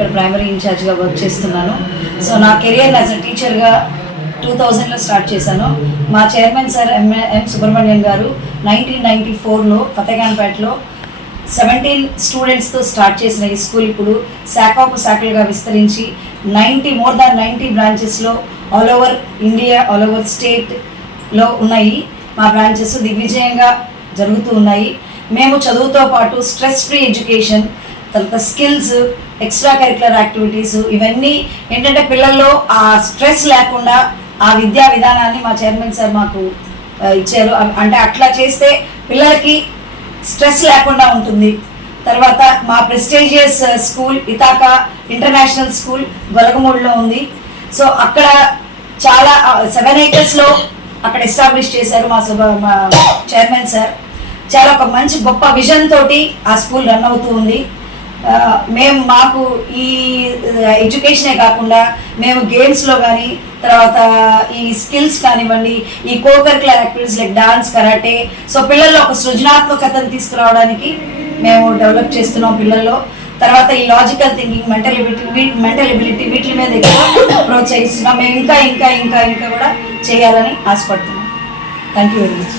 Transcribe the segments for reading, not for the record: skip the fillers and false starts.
ఇక్కడ ప్రైమరీ ఇన్ఛార్జ్గా వర్క్ చేస్తున్నాను. సో నా కెరియర్ యాజ్ అ టీచర్గా 2000లో స్టార్ట్ చేశాను. మా చైర్మన్ సార్ ఎం సుబ్రహ్మణ్యం గారు 1994లో ఫతేఖాన్పేటలో 17 స్టూడెంట్స్తో స్టార్ట్ చేసిన ఈ స్కూల్ ఇప్పుడు శాఖలుగా విస్తరించి మోర్ దాన్ 90 బ్రాంచెస్లో all over India, all over స్టేట్లో ఉన్నాయి. మా బ్రాంచెస్ దిగ్విజయంగా జరుగుతూ ఉన్నాయి. మేము చదువుతో పాటు స్ట్రెస్ ఫ్రీ ఎడ్యుకేషన్, తర్వాత స్కిల్స్, ఎక్స్ట్రా కరిక్యులర్ యాక్టివిటీస్, ఇవన్నీ ఏంటంటే పిల్లల్లో ఆ స్ట్రెస్ లేకుండా ఆ విద్యా విధానాన్ని మా చైర్మన్ సార్ మాకు ఇచ్చారు. అంటే అట్లా చేస్తే పిల్లలకి స్ట్రెస్ లేకుండా ఉంటుంది. తర్వాత మా prestigious school Ithaca international school గొలగమూడిలో ఉంది. సో అక్కడ చాలా 7 acresలో అక్కడ ఎస్టాబ్లిష్ చేశారు మా చైర్మన్ సార్. చాలా ఒక మంచి గొప్ప విజన్ తోటి ఆ స్కూల్ రన్ అవుతూ ఉంది. మాకు ఈ ఎడ్యుకేషనే కాకుండా మేము గేమ్స్లో కానీ, తర్వాత ఈ స్కిల్స్ కానివ్వండి, ఈ co-curricular activities like dance, karate, so పిల్లల్లో ఒక సృజనాత్మకతను తీసుకురావడానికి మేము డెవలప్ చేస్తున్నాం పిల్లల్లో. తర్వాత ఈ లాజికల్ థింకింగ్, మెంటల్ ఎబిలిటీ వీటి మీద ఎక్కువ ప్రోత్సహిస్తున్నాం. మేము ఇంకా ఇంకా ఇంకా ఇంకా కూడా చేయాలని ఆశపడుతున్నాం. Thank you very much.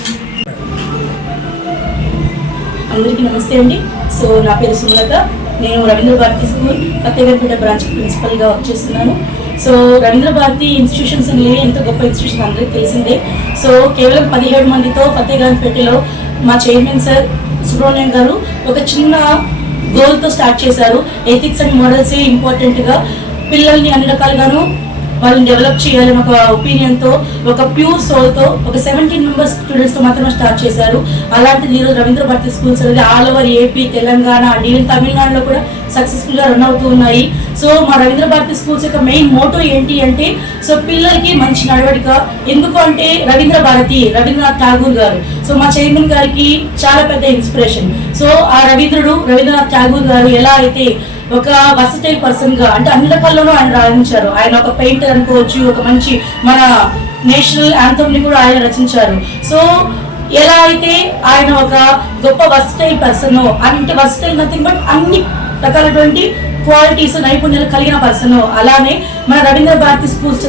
అందరికీ నమస్తే అండి. సో నా పేరు సుమలత. నేను రవీంద్ర భారతి స్కూల్ ఫతేఖాన్పేట బ్రాంచ్ ప్రిన్సిపల్గా వర్క్ చేస్తున్నాను. సో రవీంద్ర భారతి ఇన్స్టిట్యూషన్స్ అనేవి ఎంత గొప్ప ఇన్స్టిట్యూషన్ అందరికీ తెలిసిందే. సో కేవలం 17 మందితో ఫతేఖాన్పేటలో మా చైర్మన్ సార్ సుబ్రహ్మణ్యం గారు ఒక చిన్న గోల్తో స్టార్ట్ చేశారు. ఎథిక్స్ అండ్ మోరల్స్ ఇంపార్టెంట్గా పిల్లల్ని అన్ని రకాలుగాను వాళ్ళని డెవలప్ చేయాలని ఒక ఒపీనియన్తో, ఒక ప్యూర్ సోల్తో ఒక 17 మెంబర్స్ స్టూడెంట్స్తో మాత్రమే స్టార్ట్ చేశారు. అలాంటిది ఈరోజు రవీంద్ర భారతి స్కూల్స్ అనేది all over AP, Telangana and even తమిళనాడులో కూడా సక్సెస్ఫుల్గా రన్ అవుతూ ఉన్నాయి. సో మా రవీంద్ర భారతి స్కూల్స్ యొక్క మెయిన్ మోటో ఏంటి అంటే, సో పిల్లలకి మంచి నడవడిక. ఎందుకు అంటే రవీంద్రనాథ్ ఠాగూర్ గారు, సో మా చైర్మన్ గారికి చాలా పెద్ద ఇన్స్పిరేషన్. సో ఆ రవీంద్రనాథ్ ఠాగూర్ గారు ఎలా అయితే ఒక వర్సటైల్ పర్సన్ గా, అంటే అన్ని రకాల్లోనూ ఆయన రాణించారు. ఆయన ఒక పెయింటర్ అనుకోవచ్చు, ఒక మంచి మన నేషనల్ యాంథమ్ ని కూడా ఆయన రచించారు. సో ఎలా అయితే ఆయన ఒక గొప్ప వర్సటైల్ పర్సన్, అంటే వర్సటైల్ నథింగ్ బట్ అన్ని రకాలటువంటి క్వాలిటీస్, నైపుణ్యాలు కలిగిన పర్సన్, అలానే మన రవీంద్ర భారతి స్కూల్స్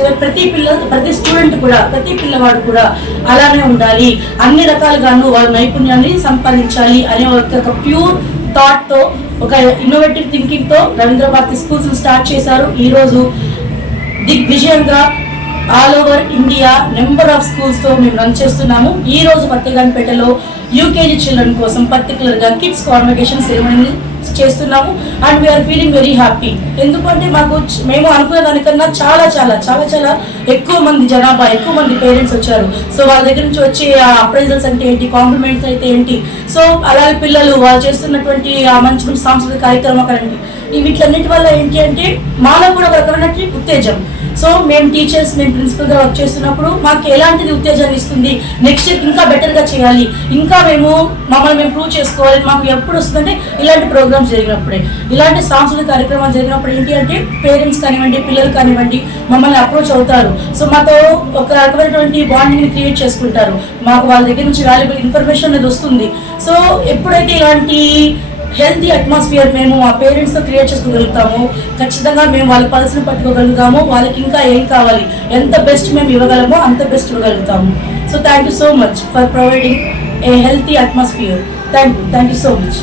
ప్రతి స్టూడెంట్ కూడా, ప్రతి పిల్లవాడు కూడా అలానే ఉండాలి. అన్ని రకాలుగాను వాళ్ళ నైపుణ్యాన్ని సంపాదించాలి అనే ఒక ప్యూర్ థాట్తో, ఒక ఇన్నోవేటివ్ థింకింగ్తో రవీంద్ర భారతి స్కూల్స్ స్టార్ట్ చేశారు. ఈరోజు దిగ్విజయంగా all over India number of స్కూల్స్తో మేము రన్ చేస్తున్నాము. ఈ రోజు ఫతేఖాన్పేటలో యూకేజీ చిల్డ్రన్ కోసం పర్టికులర్గా కిడ్స్ కాన్వకేషన్ సెరమనీ చేస్తున్నాము. And we are feeling very happy. ఎందుకంటే మేము అనుకునే దానికన్నా చాలా చాలా చాలా చాలా ఎక్కువ మంది జనాభా, ఎక్కువ మంది పేరెంట్స్ వచ్చారు. సో వాళ్ళ దగ్గర నుంచి వచ్చే అప్రైజల్స్ అంటే ఏంటి, కాంప్లిమెంట్స్ అయితే ఏంటి, సో అలాగే పిల్లలు వాళ్ళు చేస్తున్నటువంటి ఆ మంచి మంచి సాంస్కృతిక కార్యక్రమాలు ఏంటి, వీటన్నిటి వల్ల ఏంటి అంటే మాలో కూడా ఒక రకమైన ఉత్తేజం. సో మేము ప్రిన్సిపల్గా వర్క్ చేస్తున్నప్పుడు మాకు ఎలాంటిది ఉత్తేజాన్ని ఇస్తుంది, నెక్స్ట్ ఇయర్ ఇంకా బెటర్గా చేయాలి, ఇంకా మమ్మల్ని మేము ప్రూవ్ చేసుకోవాలి. మాకు ఎప్పుడు వస్తుందంటే ఇలాంటి ప్రోగ్రామ్స్ జరిగినప్పుడే, ఇలాంటి సాంస్కృతిక కార్యక్రమాలు జరిగినప్పుడు ఏంటి అంటే పేరెంట్స్ కానివ్వండి, పిల్లలు కానివ్వండి మమ్మల్ని అప్రోచ్ అవుతారు. సో మాతో ఒక రకమైనటువంటి బాండింగ్ని క్రియేట్ చేసుకుంటారు. మాకు వాళ్ళ దగ్గర నుంచి వాల్యుబుల్ ఇన్ఫర్మేషన్ అనేది వస్తుంది. సో ఎప్పుడైతే ఇలాంటి హెల్తీ అట్మాస్ఫియర్ మేము ఆ పేరెంట్స్తో క్రియేట్ చేసుకోగలుగుతాము, ఖచ్చితంగా మేము వాళ్ళ పల్స్ని పట్టుకోగలుగుతాము. వాళ్ళకి ఇంకా ఏం కావాలి, ఎంత బెస్ట్ మేము ఇవ్వగలమో అంత బెస్ట్ ఇవ్వగలుగుతాము. So thank you so much for providing a healthy atmosphere. Thank you so much.